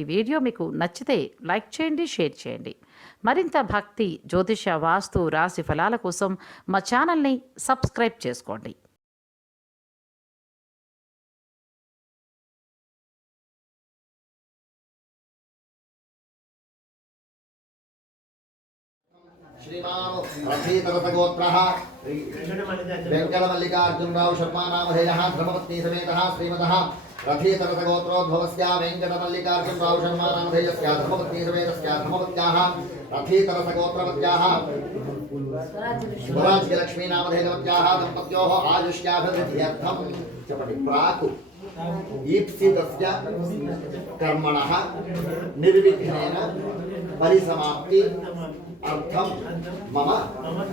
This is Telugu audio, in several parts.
ఈ వీడియో మీకు నచ్చితే లైక్ చేయండి, షేర్ చేయండి. మరింత భక్తి, జ్యోతిష, వాస్తు, రాశి ఫలాల కోసం మా ఛానల్ని సబ్స్క్రైబ్ చేసుకోండి. श्रीमान् रथीतरथगोत्रः वेङ्कटमल्लिकार्जुनराव शर्मा नामधेयः धर्मपत्नी समेतः श्रीमतः रथीतरथगोत्रोद्भवस्य वेङ्कटमल्लिकार्जुनराव शर्मा नामधेयस्य धर्मपत्नी समेतस्य धर्मपत्याः रथीतरथगोत्रवत्याः स्वराज्यलक्ष्मी नामधेयवत्याः दम्पत्योः आयुष्याभिवृद्ध्यर्थं प्राक् ईप्सितस्य कर्मणः निर्विघ्नेन परिसमाप्ति अर्थम मम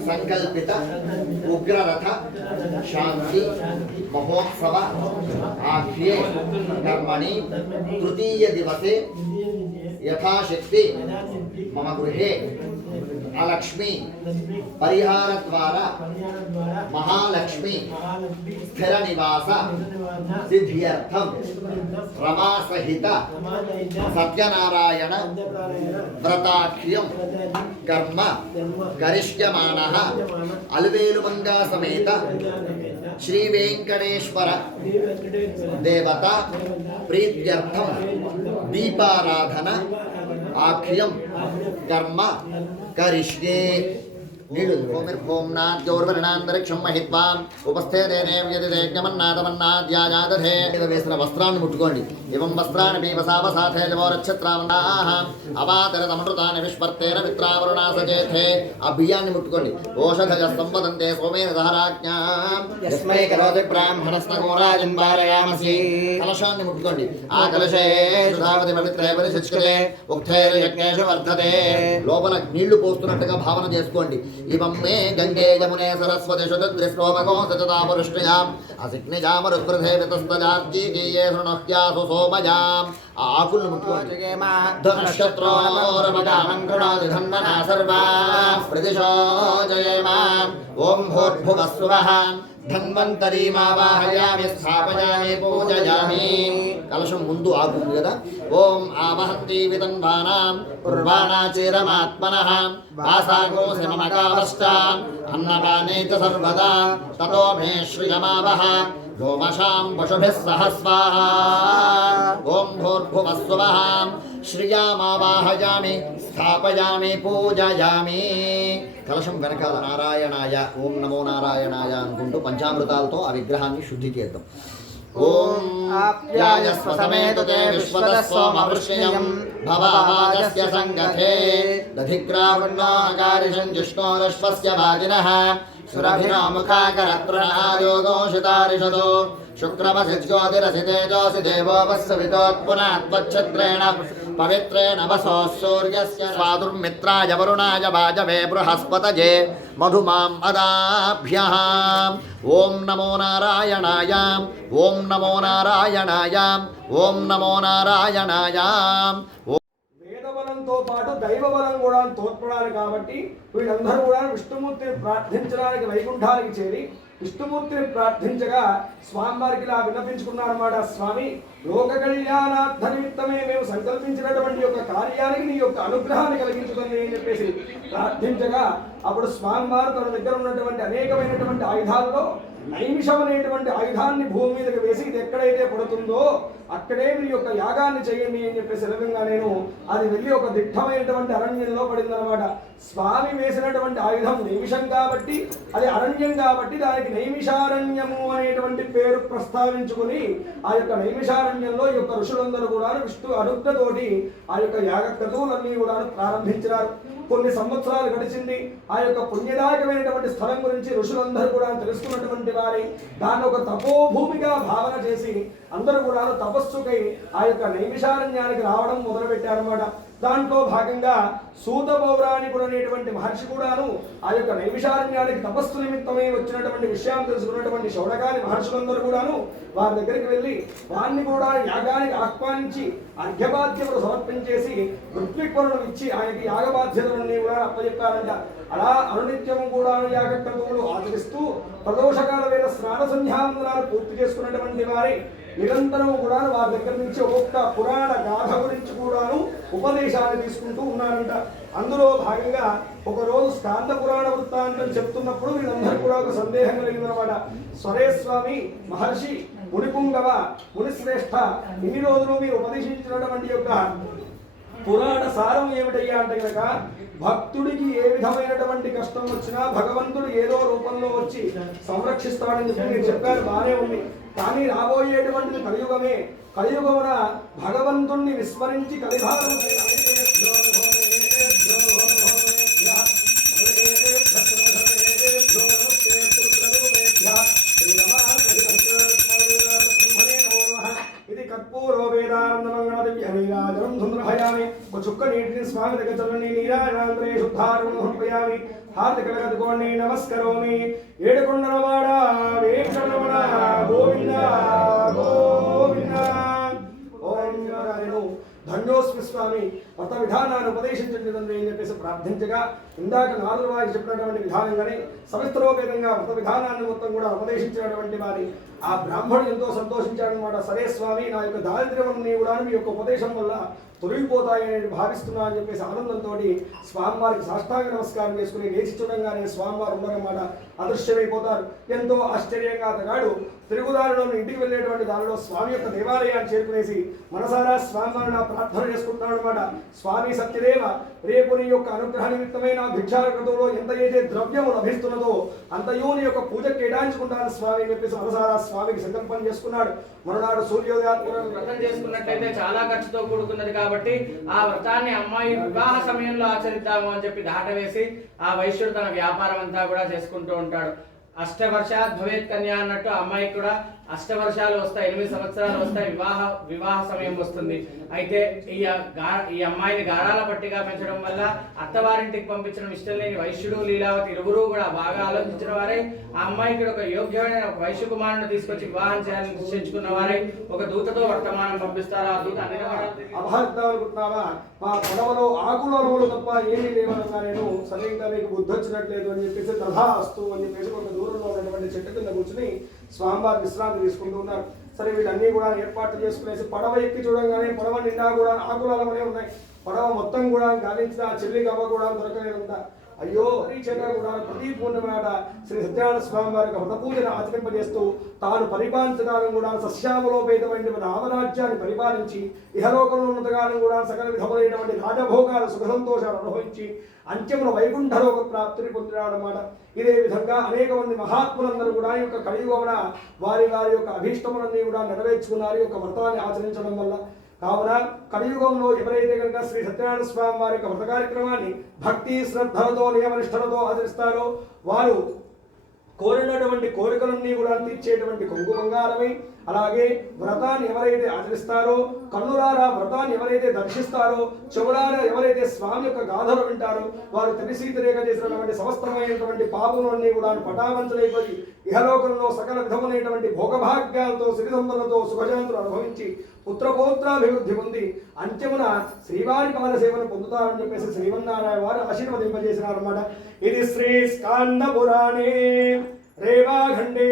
संकल्पित उग्ररथ शांति महोत्सव आख्ये कर्मणि तृतीय दिवसे यथाशक्ति मम गृहे अलक्ष्मी परिहार द्वारा महालक्ष्मी स्थिर निवास सिद्ध्यर्थम रमा सहित सत्यनारायण व्रताख्यम कर्म करिष्यमाणः अलवेलुमंगा समेत श्री वेंकटेश्वर देवता प्रीत्यर्थम दीपाराधना आख्यम कर्म करिष्ये ोम्नाद्योर्वर्णान्तरिक्षं महित्वाम् उपस्थेदेने यदिदेज्ञमन्नादमन्नाद्यायादधे वेసిన వస్త్రాన్ని ముట్టుకోండి एवं वस्त्राणि पीवसावसाथे जवोरच्छत्रावन्दाः अवातरतमृतानि विष्पर्तेन मित्रावरुणा सचेथे आ बिయ్యాన్ని ముట్టుకోండి ఓషధజ సంవదంతే సోమేన దహరాజ్ఞా యస్మై కరోతి బ్రాహ్మణస్తగోరాజన్ పారయామసి కలశాన్ని ముట్టుకోండి ఆ కలశే సుధావతి పవిత్రే పరిశుచ్యతే ఉక్తేర యజ్ఞేషు వర్ధతే లోపల నీళ్లు పోస్తున్నట్టుగా భావన చేసుకోండి इमं मे गंगे यमुने सरस्वती शुद्धृष्णोमगो सततापरुष्टयाम् असिग्निजामरुत्प्रधे वितस्तजार्जीये शृणोह्यासु सोमजाम् आकुल मुक्तोर्मदामङ्गणादि धन्वना सर्वा प्रतिशो जयेमाम् ॐ भूर्भुवः स्वः धन्वन्तरीमावाहयामि स्थापयामि पूजयामि कलशं मुंदु आगुंदी कदा ओम आवहन्ति वितन्वानां उर्वाणाचिरमात्मनः वासागो सिममकावष्टान् अन्नपाने च सर्वदा ततो मे श्रियमावह गोमशां पशुभिः सह स्वाहा ओम भूर्भुवः स्वः श्रियामावाहयामि स्थापयामि पूजयामि कलशं వెనకాల నారాయణాయ ఓం నమో నారాయణాయ అనుకుంటూ పంచామృతాలతో ఆ విగ్రహాన్ని శుద్ధి చేద్దాం. ఓం ఆప్యాయస్వ సమేతతే విశ్వదస్సోమవృష్ణయం భవావాగస్య సంగతే దధిగ్రావణ్ణాకారిషం జిష్ణోరశ్వస్య వాజినః సురభినో ముఖాకరత్రణాయోగోషితారిషదో शुक्रमसि ज्योतिरसि तेजोऽसि देवो वत्सवितोत्पुनात्वच्छत्रेण पवित्रेण वसो सूर्यस्य स्वादुर्मित्राय वरुणाय वाजवे बृहस्पतये मधुमाम् अदाभ्यः ॐ नमो नारायणाय ॐ नमो नारायणाय ॐ नमो नारायणाय వేదబలంతో పాటు దైవబలం కూడా తోడ్పడాలి కాబట్టి వీళ్ళందరూ కూడా విష్ణుమూర్తిని ప్రార్థించడానికి వైకుంఠానికి చేరి విష్ణుమూర్తిని ప్రార్థించగా స్వామివారికి ఇలా విన్నపించుకున్నారన్నమాట. స్వామి, లోక కళ్యాణార్థ నిమిత్తమే మేము సంకల్పించినటువంటి యొక్క కార్యానికి నీ యొక్క అనుగ్రహాన్ని కలిగించుకుంది అని చెప్పేసి ప్రార్థించగా అప్పుడు స్వామివారు తన దగ్గర ఉన్నటువంటి అనేకమైనటువంటి ఆయుధాల్లో నైమిషం అనేటువంటి ఆయుధాన్ని భూమి మీదకి వేసి ఇది ఎక్కడైతే పడుతుందో అక్కడే మీ యొక్క యాగాన్ని చేయండి అని చెప్పేసి సెలవుగా నేను అది వెళ్ళి ఒక దిట్టమైనటువంటి అరణ్యంలో పడిందనమాట. స్వామి వేసినటువంటి ఆయుధం నైమిషం కాబట్టి అది అరణ్యం కాబట్టి దానికి నైమిషారణ్యము అనేటువంటి పేరు ప్రస్తావించుకుని ఆ యొక్క నైమిషారణ్యంలో ఈ యొక్క ఋషులందరూ కూడా విష్ణు అనుజ్ఞతోటి ఆ యొక్క యాగ క్రతువులన్నీ కూడా ప్రారంభించినారు. కొన్ని సంవత్సరాలు గడిచింది. ఆ యొక్క పుణ్యదాయకమైనటువంటి స్థలం గురించి ఋషులందరూ కూడా తెలుసుకున్నటువంటి వారి దాన్ని ఒక తపోభూమిగా భావన చేసి అందరూ కూడా తపస్సుకై ఆ యొక్క నైమిషారణ్యానికి రావడం మొదలుపెట్టారన్నమాట. దాంట్లో భాగంగా సూత పౌరాణికుడు అనేటువంటి మహర్షి కూడాను ఆ యొక్క నైమిషారణ్యానికి తపస్సు నిమిత్తమై వచ్చినటువంటి విషయాన్ని తెలుసుకున్నటువంటి శౌనకాని మహర్షులందరూ కూడాను వారి దగ్గరికి వెళ్ళి వారిని కూడా యాగానికి ఆహ్వానించి అర్ఘ్యబాధ్యతలు సమర్పించేసి ఋత్విక్వరులు ఇచ్చి ఆయనకి యాగబాధ్యతలన్నీ కూడా అప్పచెప్పారంట. అలా అనునిత్యము కూడా యాగక్రతువులు ఆచరిస్తూ ప్రదోషకాల వేళ స్నాన సంధ్యావందనాలు పూర్తి చేసుకున్నటువంటి వారి నిరంతరం కూడా వారి దగ్గర నుంచి ఒక్కొక్క పురాణ గాథ గురించి కూడాను ఉపదేశాన్ని తీసుకుంటూ ఉన్నారంట. అందులో భాగంగా ఒకరోజు స్కాంద పురాణ వృత్తాంతం చెప్తున్నప్పుడు వీళ్ళందరూ కూడా ఒక సందేహం కలిగిందనమాట. స్వరేస్వామి మహర్షి మునిపుంగవ మునిశ్రేష్ఠ ఇన్ని రోజులు మీరు ఉపదేశించినటువంటి యొక్క పురాణ సారం ఏమిటయ్యా అంటే కనుక భక్తుడికి ఏ విధమైనటువంటి కష్టం వచ్చినా భగవంతుడు ఏదో రూపంలో వచ్చి సంరక్షిస్తాడని చెప్పి నేను చెప్పాను, బానే ఉంది. కానీ రాబోయేటువంటిది కలియుగమే. కలియుగమున భగవంతుణ్ణి విస్మరించి కలిభాగం ఇది కర్పూరో వేదానందమంగళదివ్యనీరాజనం సుందరహయామి. ఒక చుక్క నీటిని స్వామి దగ్గర చల్లని నీరాజనాంతరే శుద్ధారుణం సమర్పయామి. హార్దిక కలగదుకోండి నమస్కరోమి. ఏడుకొండలవాడ వేంకటరమణ గోవింద గోవింద. ఓం ధన్యోస్మి స్వామి వ్రత విధానాన్ని ఉపదేశించండి తండ్రి అని చెప్పేసి ప్రార్థించగా ఇందాక నాలుగు వారికి చెప్పినటువంటి విధానంగానే సవిస్తరోపేతంగా వ్రత విధానాన్ని మొత్తం కూడా ఉపదేశించినటువంటి వారి ఆ బ్రాహ్మణుడు ఎంతో సంతోషించాడనమాట. సరే స్వామి, నా యొక్క దారిద్ర్యమన్నీ కూడా మీ యొక్క ఉపదేశం వల్ల తొలగిపోతాయని భావిస్తున్నా అని చెప్పేసి ఆనందంతో స్వామివారికి సాష్టాంగ నమస్కారం చేసుకుని లేచి చూడంగానే స్వామివారు ఉన్నారన్నమాట. అదృశ్యమైపోతారు. ఎంతో ఆశ్చర్యంగా అతగాడు తిరుగుదారిలో ఇంటికి వెళ్ళేటువంటి దారిలో స్వామి యొక్క దేవాలయాన్ని చేరుకునేసి మనసారా స్వామివారిని ప్రార్థన చేసుకుంటున్నాడు అనమాట. స్వామి సత్యదేవ, రేపు నీ యొక్క అనుగ్రహ నిమిత్తమైన భిక్షారకృతంలో ఎంత అయితే ద్రవ్యము లభిస్తున్నదో అంతయో నీ యొక్క పూజ కేటాయించుకుంటాను స్వామి అని చెప్పేసి మనసారా స్వామికి సంకల్పం చేసుకున్నాడు. మరునాడు సూర్యోదయాత్మకం వ్రతం చేసుకున్నట్లయితే చాలా ఖర్చుతో కూడుకున్నది కాబట్టి ఆ వ్రతాన్ని అమ్మాయి వివాహ సమయంలో ఆచరిద్దాము అని చెప్పి దాటవేసి ఆ వైశ్యుడు తన వ్యాపారం అంతా కూడా చేసుకుంటూ ఉంటాడు. అష్టవర్షాత్ భవేత్ కన్యా అన్నట్టు అమ్మాయికి కూడా అష్టవర్షాలు వస్తాయి, 8 సంవత్సరాలు వస్తాయి, వివాహ సమయం వస్తుంది. అయితే ఈ అమ్మాయిని గారాల పట్టిగా పెంచడం వల్ల అత్తవారింటికి పంపించడం ఇష్టం లేని వైశ్యుడు లీలావతి ఇరువురు కూడా బాగా ఆలోచించిన వారే ఆ అమ్మాయికి ఒక యోగ్యమైన ఒక వైశ్య కుమారుని తీసుకొచ్చి వివాహం చేయాలని నిశ్చయించుకున్న వారే ఒక దూతతో వర్తమానం పంపిస్తారు. ఆ దూత అభాగ్దామనుకుంటున్నావా, మా పొడవలో ఆకులవలు తప్ప ఏమీ లేవనన్నా నేను సరిగ్గా మీకు బుద్ధి వచ్చినట్లేదు అని చెప్పేసి తథాస్తు అని చెప్పేసి ఒక దూరంలో ఉన్నటువంటి చెట్టు కింద కూర్చుని స్వామివారి విశ్రాంతి తీసుకుంటూ ఉన్నారు. సరే వీళ్ళన్నీ కూడా ఏర్పాట్లు చేసుకునేసి పడవ ఎక్కి చూడంగానే పడవ నిండా కూడా ఆకులవలే ఉన్నాయి. పడవ మొత్తం కూడా గాలించిన ఆ చెల్లి గవ్వ కూడా దొరకలేదంట. అయ్యో చేత కూడా ప్రతి పూర్ణిమాట శ్రీ సత్యనారాయణ స్వామి వారికి వ్రత పూజను ఆచరింపజేస్తూ తాను పరిపాలించడానికి కూడా సస్యామలోపేతమైన రామరాజ్యాన్ని పరిపాలించి ఇహలోకంలో ఉన్నతకాలం కూడా సకల విధములైనటువంటి రాజభోగాల సుఖ సంతోషాలు అనుభవించి అంత్యమున వైకుంఠలోక ప్రాప్తిని పొందినాడన్నమాట. ఇదే విధంగా అనేక మంది మహాత్ములందరూ కూడా ఈ యొక్క కలియుగమున వారి వారి యొక్క అభీష్టములన్నీ కూడా నెరవేర్చుకున్నారు ఈ యొక్క వ్రతాన్ని ఆచరించడం వల్ల. కావున కలియుగంలో ఎవరైతే కనుక శ్రీ సత్యనారాయణ స్వామి వారి యొక్క వ్రత కార్యక్రమాన్ని భక్తి శ్రద్ధలతో నియమనిష్టలతో ఆచరిస్తారో వారు కోరినటువంటి కోరికలన్నీ కూడా తీర్చేటువంటి కొంగు బంగారమై, అలాగే వ్రతాన్ని ఎవరైతే ఆచరిస్తారో కన్నులారా వ్రతాన్ని ఎవరైతే దర్శిస్తారో చెవులారా ఎవరైతే స్వామి యొక్క గాథలు వింటారో వారు తెలిసి తెలియక చేసినటువంటి సమస్తమైనటువంటి పాపములన్నీ కూడా పటావంచలైపోయి ఇహలోకంలో సకల విధములైనటువంటి భోగభాగ్యాలతో సిరిసంపదలతో సుఖశాంతులు అనుభవించి పుత్రపౌత్రాభివృద్ధి పొంది అంత్యమున శ్రీవారి పాద సేవను పొందుతారని చెప్పేసి శ్రీమన్నారాయణ వారు ఆశీర్వదింపజేసినారన్నమాట. ఇది శ్రీ స్కాంద పురాణే రేవాఖండే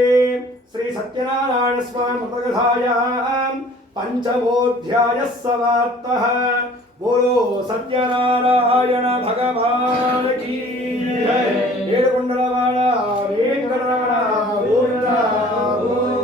శ్రీ సత్యనారాయణ స్వామి వ్రతకథాయాం పంచమోధ్యాయः సమాప్తः. బోలో సత్యనారాయణ భగవాన్ కీ జై. ఏడుకొండలవాడ వెంకటరమణ గోవింద గోవింద.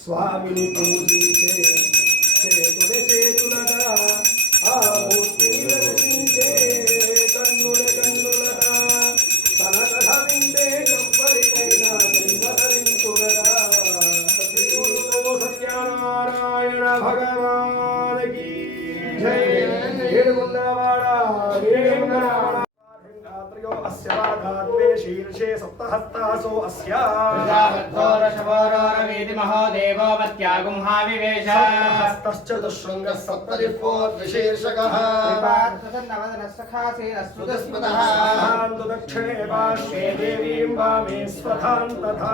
స్వామిని పూజించే చేతుడే చేతులగా ఆ మూర్తిని దర్శించే కన్నుల కన్నులగా తన కథ వింటే ఎవ్వరికైనా జన్మధరించులగా. సత్యనారాయణ భగవానికి జై. ఏడుకొండలవాడ వెంకటరమణ. అస్య వాగాద్వేషీ शीर्षे सप्तहस्तासो अस्य महो देवो मत्यागुंहाविवेश हस्तश्चतुःशृङ्गः सप्तदिक्पोद्विशीर्षकः दक्षिणे पार्श्वे देवीं वामे स्वधां तथा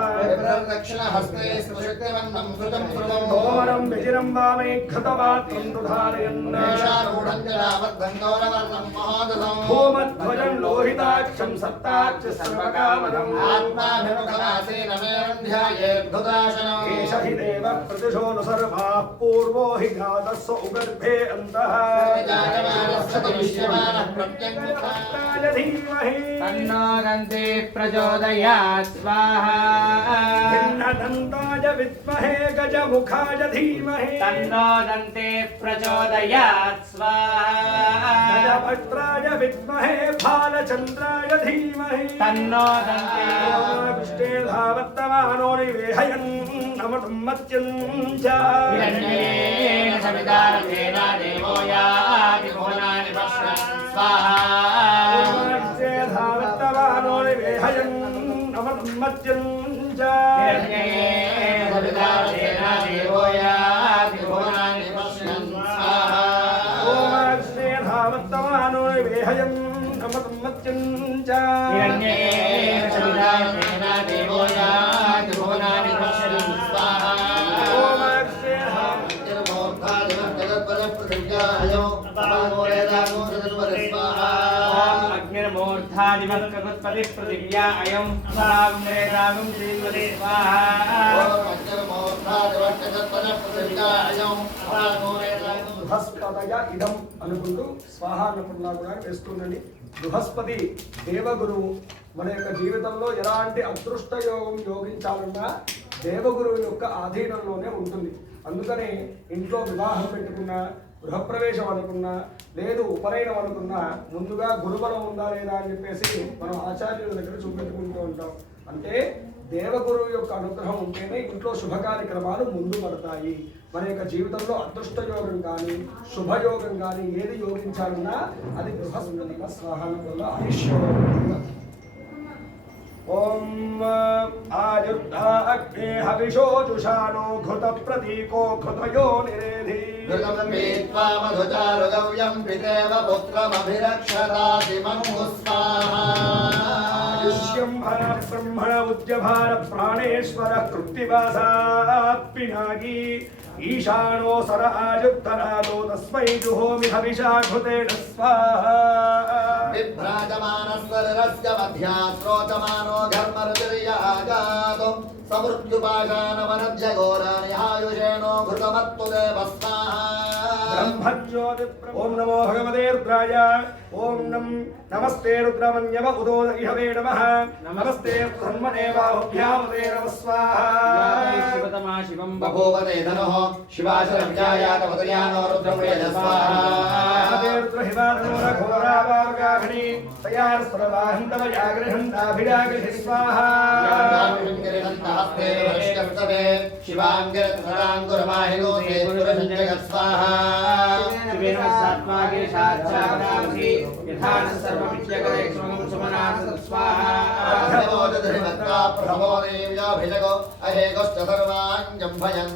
दक्षिणहस्ते स्पृशक्तिवन्नं श्रुतं श्रुतं गोमरं विजिरं वामे घृतपात्रं दुधारयन् मेषारूढं जलाबद्धं गौरवर्णं महादधं भूमध्वजं लोहिताक्षं सप्ताक्ष सर्वकामदम् आत्माभिमुखमासेन मेरं ध्यायेद्धुदाशनम् एष हि देव प्रतिशोऽनुसर्वाः पूर्वो हि घातः स उगर्भे अन्तः प्रत्यङ्मुखाय धीमहि तन्नो दन्ते प्रचोदयात् स्वाहा भिन्नदन्ताय विद्महे गजमुखाय धीमहि तन्नो दन्ते प्रचोदयात् स्वाहा गजवक्त्राय विद्महे भालचन्द्राय धीमहि तन्नो दन्ते कृष्णे धावत्तमानो निवेहयन् नमतं मत्यं च हिरण्येन सवितारथेन देवो याति भुवनानि पश्यन् स्वाहा कृष्णे धावत्तमानो निवेहयन् नमतं मत्यं च हिरण्येन सवितारथेन देवो याति भुवनानि पश्यन् स्वाहा कृष्णे धावत्तमानो निवेहयन् नमतं मत्यं च हिरण्येन सवितारथेन देवो याति भुवनानि पश्यन् स्वाहा अग्निर्मूर्धादिवत्ककुत्पतिः पृथिव्या अयं साग्नेरागं श्रीमते स्वाहा బృహస్పతయ ఇదం అనుకుంటూ స్వాహ అన్నపూర్ణ కూడా వేస్తుండండి. బృహస్పతి దేవగురువు మన యొక్క జీవితంలో ఎలాంటి అదృష్ట యోగం యోగించాలన్నా దేవగురువు యొక్క ఆధీనంలోనే ఉంటుంది. అందుకని ఇంట్లో వివాహం పెట్టుకున్నా, గృహప్రవేశం అనుకున్నా, లేదు ఉపనయనం అనుకున్నా ముందుగా గురుబలం ఉందా లేదా అని చెప్పేసి మనం ఆచార్యుల దగ్గర చూపెట్టుకుంటూ ఉంటాం. అంటే దేవగురువు యొక్క అనుగ్రహం ఉంటేనే ఇంట్లో శుభ కార్యక్రమాలు ముందు పడతాయి. మన యొక్క జీవితంలో అదృష్ట యోగం కానీ శుభయోగం కానీ ఏది యోగించాలన్నా అది బృహస్పతి స్వాహాల వల్ల ఆయుష్యోగం. ఓం ఆయుర్ధా అగ్నే హవిషో జుషానో ఘృత ప్రతీకో ఘృతయో నిరేధి ఘృతమేత్వా మధుచారుగవ్యం పితేవ పుత్రమభిరక్షరాదిమను స్వాహా ఆయుష్యంభర బ్రహ్మణ ఉద్యభార ప్రాణేశ్వర కృత్తివాసాత్ పినాగి ఈశానో సర ఆయుత్తరాదో తస్మై జుహోమి హవిషా ఘృతేన స్వాహా విభ్రాజమానస్వరస్య మధ్యాశ్రోచమానో ఘర్మరుతిర్యాగాతో సమృత్యుపాశానవనజ్యఘోరానిహాయుషేణో ఘృతమత్తు దేవ స్వాహా బ్రహ్మజ్యోతి ఓం నమో భగవతే రుద్రాయ ఓం నమస్తే రుద్రమన్యవ ఉదోద ఇహవే నమః నమస్తే బ్రహ్మదేవాభ్యామతే నమః స్వాహా శివతమా శివం బభూవతే ధనుః శివాశరవ్యాయాతవదయానో రుద్రప్రేణ స్వాహా ఘోరావాగాఘ్ని తయాస్వరవాహంతవ జాగృహంతాభిరాగృహి స్వాహా శివాంగరతరాంగురమాహిగోతే గురుజగత్ స్వాహా శివేన సాత్మాగే సాక్షాత్కారసి యథాన సర్వమిత్యగరే క్షమం సుమనాస స్వాహా అర్ధమోదధరిమత్తా ప్రభోదేవ్యాభిషగో అహేగశ్చ సర్వాంజం భయం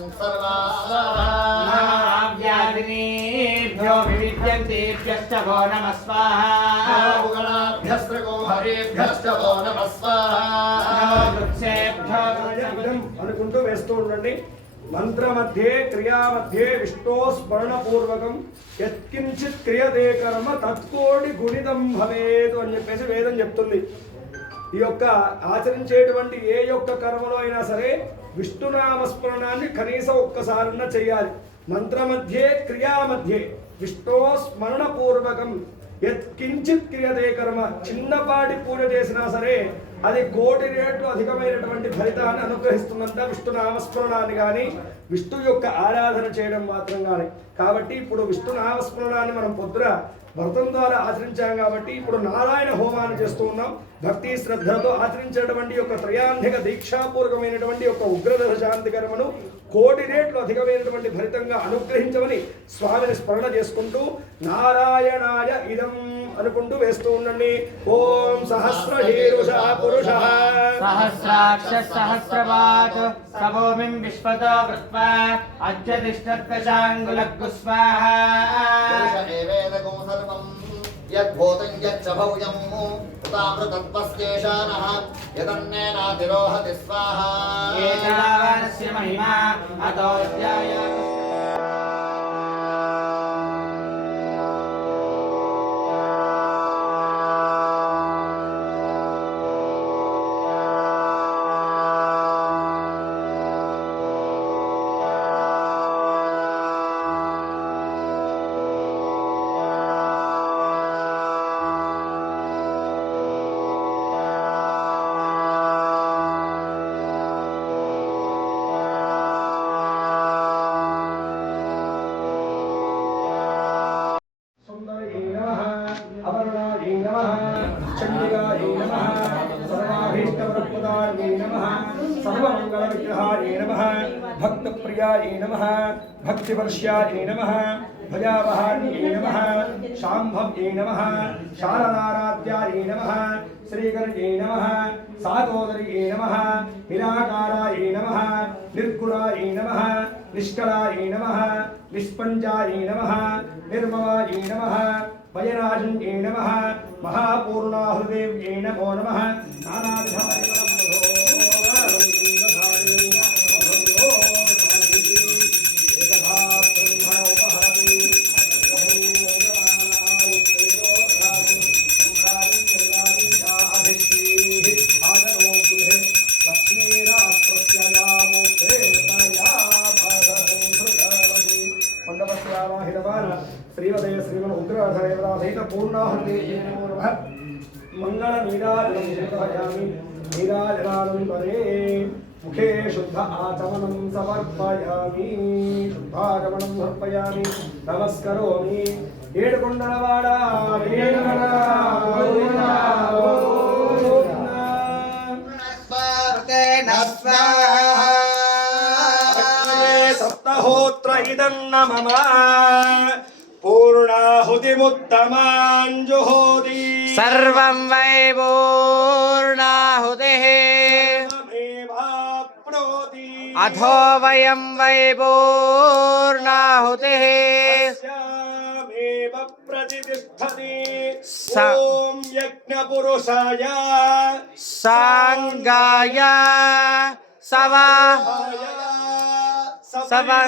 వ్యాధినేభ్యో వివిద్యంతేభ్యశ్చ భో నమః స్వాహా సర్వాభ్యస్త్రగో హరేభ్యశ్చ వో నమః స్వాహా నమో వృక్షేభ్యో ఇదం అనుకుంటూ వేస్తూ ఉండండి. మంత్ర మధ్యే క్రియా మధ్యే విష్ణో స్మరణ పూర్వకం యత్కించిత్ క్రియతే కర్మ తత్కోటి గుణితం భవేతు అని చెప్పేసి వేదం చెప్తుంది. ఈ యొక్క ఆచరించేటువంటి ఏ యొక్క కర్మలో అయినా సరే విష్ణునామస్మరణాన్ని కనీసం ఒక్కసారన్నా చేయాలి. మంత్ర మధ్యే క్రియా మధ్యే విష్ణో స్మరణ పూర్వకం యత్కించిత్ క్రియతే కర్మ, చిన్నపాటి పూజ చేసినా సరే అది కోటి రేట్లు అధికమైనటువంటి ఫలితాన్ని అనుగ్రహిస్తుందంట విష్ణు నామస్మరణాన్ని కానీ విష్ణు యొక్క ఆరాధన చేయడం మాత్రం కానీ. కాబట్టి ఇప్పుడు విష్ణు నామస్మరణాన్ని మనం పొద్దున వ్రతం ద్వారా ఆచరించాం కాబట్టి ఇప్పుడు నారాయణ హోమాన్ని చేస్తూ ఉన్నాం. భక్తి శ్రద్ధలతో ఆచరించేటువంటి యొక్క త్రయాంధిక దీక్షాపూర్వకమైనటువంటి యొక్క ఉగ్రదశ శాంతి కర్మను కోటి రేట్లు అధికమైనటువంటి ఫలితంగా అనుగ్రహించమని స్వామిని స్మరణ చేసుకుంటూ నారాయణాయ ఇదం అనుకుంటూ వేస్తూ ఉండండి. ఓం సహస్రశీరుష పురుష సహస్రాక్ష సహస్రపాత్ సభూమిం విశ్వతో వృత్వా అద్యతిష్టత్కశాంగులగ్గు స్వాహా. ఏవేదకం సర్వం యద్భూతం యచ్చ భవ్యం ఉతామృతత్వస్యేషానః యదన్నేనాతిరోహతి స్వాహా. ఏతావానస్య మహిమా అతో విద్యాయామి. సుందరీ నమః అపర్ణాయై నమః చండికాయై నమః సర్వాభీష్టవరప్రదాయై నమః సర్వమంగళవిగ్రహాయై నమః భక్తప్రియాయై నమః భక్తివర్ష్యాయై నమః భయావహార్యై నమః శాంభవ్యై నమః శారదారాధ్యాయై నమః శ్రీకర్యై నమః సాగోదర్యై నమః నిరాకారాయై నమః నిర్గుణాయై నమః నిష్కళాయై నమః నిష్పంచాయై నమః నిర్మమాయై నమః భయనాశన్యై నమః మహాపూర్ణాహృదేవ్యై నమో నమః శ్రీవదయ శ్రీమన్ ఉగ్రధరేవరా సహిత పూర్ణాహృతి మంగళ నీరాజనామి నీరాజనానందరే ముఖే శుద్ధ ఆచమనం సమర్పయామి శుద్ధాగమనం సమర్పయామి నమస్కరోమి ఏడుకొండలవాడ సప్తహోత్ర ఇదన్న మమ పూర్ణాహుతిముత్తమాన్ జుహోతి సర్వం వై పూర్ణాహుతిః తమేవాప్నోతి అథో వయం వై పూర్ణాహుతిః తస్యామేవ ప్రతితిష్ఠతి స- ఓం యజ్ఞపురుషాయ సాంగాయ సవా సవా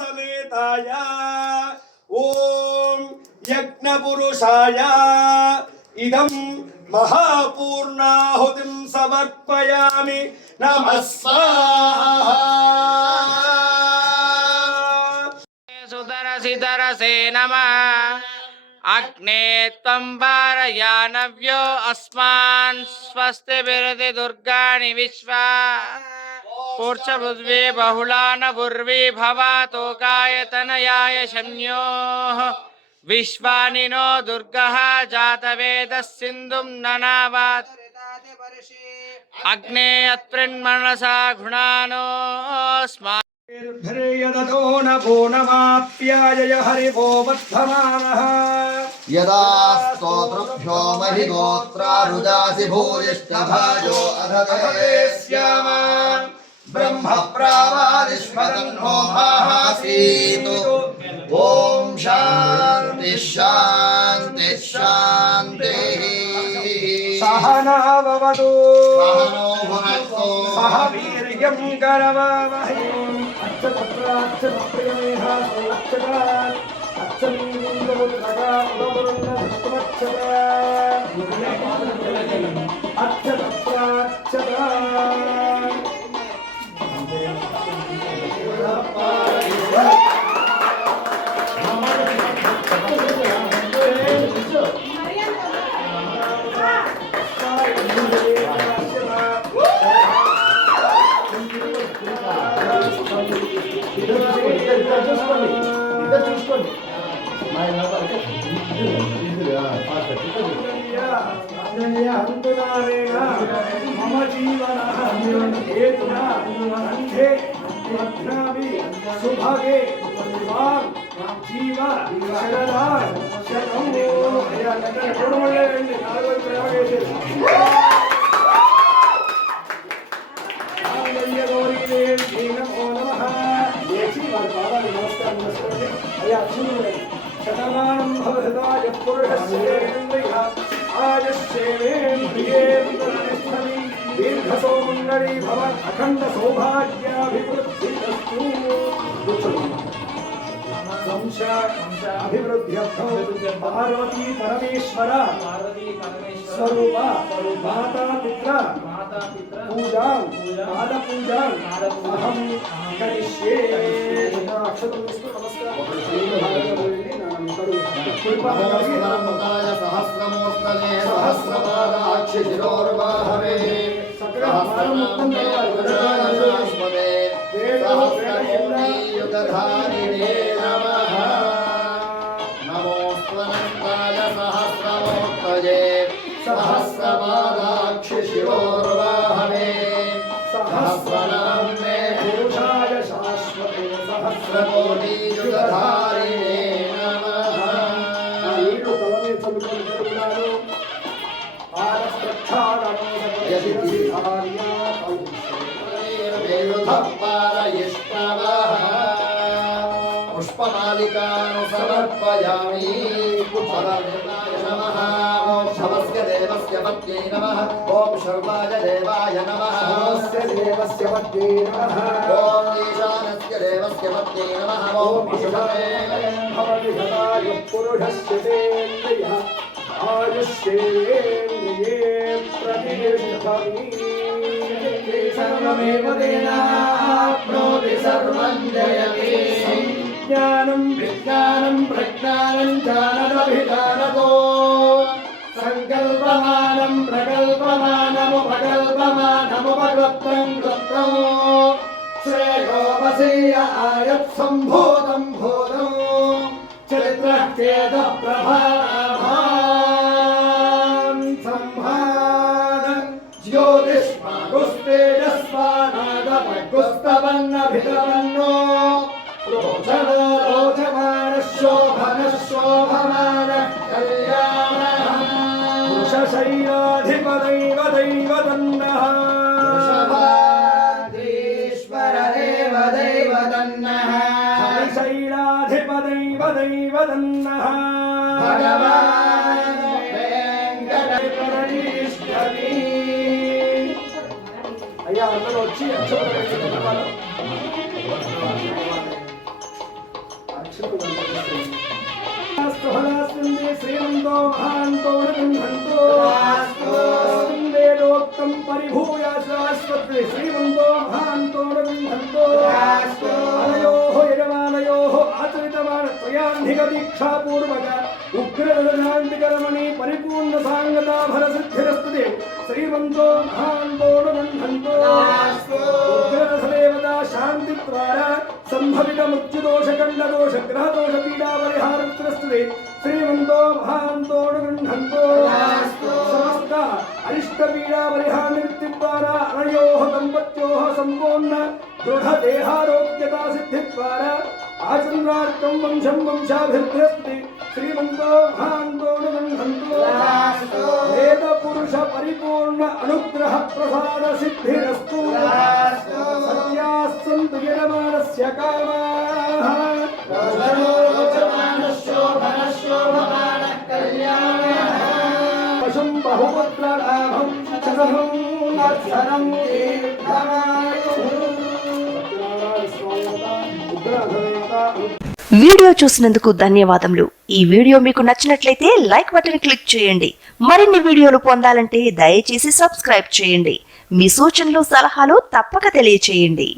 సమేతాయ ఓం యజ్ఞపురుషాయ ఇదం మహాపూర్ణాహుతిం సమర్పయామి నమః స్వాహా. సుదరసిదరసే నమః అగ్నే త్వం వారయానవ్యో అస్మాన్ స్వస్తి బిరతి దుర్గాణి విశ్వా పూర్చపృథ్వీ బహుళాన పూర్వీ భవాతోకాయతనయాయ శమ్యోః విశ్వానినో దుర్గః జాతవేదः సింధుం ననావాత్ అగ్నే అత్ప్రణమనసా గుణానో స్మా యదో నభో నమాప్యాయ హరివో వర్ధమానః యదా స్తోత్రభ్యో మహిగోత్రారుదాసి భూయిష్టభాజో అధతే శ్యామ బ్రహ్మ ప్రావాదిష్మదన్నో మాహాసీతు. ఓం శాంతి శాంతి శాంతి. సహనావవతు సహనో భునక్తు సహ వీర్యం కరవావహై. అచ్చతత్రాక్షతప్రియమేహ సంరక్షక అచ్చమీలింగముద్రగా ఉదమురున్న ధృష్టమక్షత అచ్చతత్రాక్షత. చూసుకోండి మమ జీవన హేతునా అంధే మధ్యామి సుభగే జీవ శరదా అయ్యా అంటే మూడు ముళ్ళే రండి, నాలుగో ప్రేమ చేసేది. శతమానం భవదాయ పురుషస్యేంద్రియ ఆయుష్యేంద్రియే వితరణిష్ఠమి దీర్ఘసోమంగళీ భవ అఖండ సౌభాగ్యాభివృద్ధిరస్తు. వంశాభివృద్ధ్యర్థం పార్వతీ పరమేశ్వర స్వరూప మాతా పిత్ర పూజాం పాద పూజాం అహం కరిష్యే. అక్షతం ఇస్తూ నమోస్తనముతాయ సహస్రమూర్తయే సహస్రపాదాక్షి శిరోర్వాహవే సహస్రనామ్నే పురుషాయ శాశ్వతే సహస్రమూర్తియుగధారిణే నమః. నమోస్తనంతాయ సహస్రమూర్తయే సహస్రపాదాక్షి శిరోర్వాహవే సహస్రనామ్నే పురుషాయ శాశ్వతే సహస్రకోటియుగధారిణే నమః. నీళ్లు తల మీద చల్లుకొని తిరుగుతారు. పుష్పమాలికాను సమర్పయామి. నమః. ఓం శవస్య దేవస్య పత్యై నమః. ఓం శర్వాయ దేవాయ నమః. దేవస్య మధ్యే నమః. ఓం ఈశానస్య దేవస్య పత్యై నమః. ఓం విష్ణవే భవనిధనాయ పురుషస్యేంద్రియ ఆయుష్యేంద్రియే ప్రతిష్ఠమి. సర్వమేవ తేనాప్నోతి సర్వం జయతి. జ్ఞానం విజ్ఞానం ప్రజ్ఞానం జ్ఞానదభిధానతో సంకల్పమానం ప్రకల్పమానముపకల్పమానముపక్లుప్తం క్లుప్తం శ్రేయోపసీయ ఆయత్ సంభూతం భూతం చరిత్రకేద ప్రభాభాన్ సంభాన జ్యోతిష్మాగుస్తేజస్వానాగపగుస్తవన్నభితవన్నో రోచమాన శోభన కళ్యాణ వృషశైలాధిపదైవ దైవదన్నః. వృషభాధీశ్వరదేవ దైవదన్నః. శైలాధిపదైవ దైవదన్నః. భగవాన్ వెంకటేశ్వరీ. అయ్యా అందరూ వచ్చి అక్షరాలు వేసుకుంటున్నారు. శ్రీమంతో మహాంతో గంధంతో వేదోక్తం పరిభూయ శాశ్వతే. శ్రీమంతో మహాంతో గంధంతో అనయో యజమానయో ఆచరితమాన త్రయాధిక దీక్షాపూర్వక ఉగ్రరమణి పరిపూర్ణ సాంగతాఫల సిద్ధిరస్తుతే. శ్రీమంతో మహాంతో గంధంతో ఉగ్రరథదేవతా శాంతి ద్వారా సంభవిత మృత్యుదోష ఖండదోష గ్రహదోష పీడా పరిహారత్రస్తుతే. శ్రీమంతో మహాంతో గృహంతో సమస్త అరిష్ట పీడా పరిహార నివృత్తి ద్వారా అనయో దంపత్యో సంపూర్ణ దృఢ దేహారోగ్యతా సిద్ధి ద్వారా ఆచంద్రార్థం వంశం వంశాభివృద్ధిరస్తి. శ్రీమంతో మహాంతో గృహంతో వేద పురుష పరిపూర్ణ అనుగ్రహ ప్రసాద సిద్ధిరస్తు. సత్యాస్సంతు యజమానస్య కామాః వశం బహుపుత్రలాభం శతహం నత్సరం వీడియో చూసినందుకు ధన్యవాదములు. ఈ వీడియో మీకు నచ్చినట్లయితే లైక్ బటన్ క్లిక్ చేయండి. మరిన్ని వీడియోలు పొందాలంటే దయచేసి సబ్స్క్రైబ్ చేయండి. మీ సూచనలు సలహాలు తప్పక తెలియచేయండి.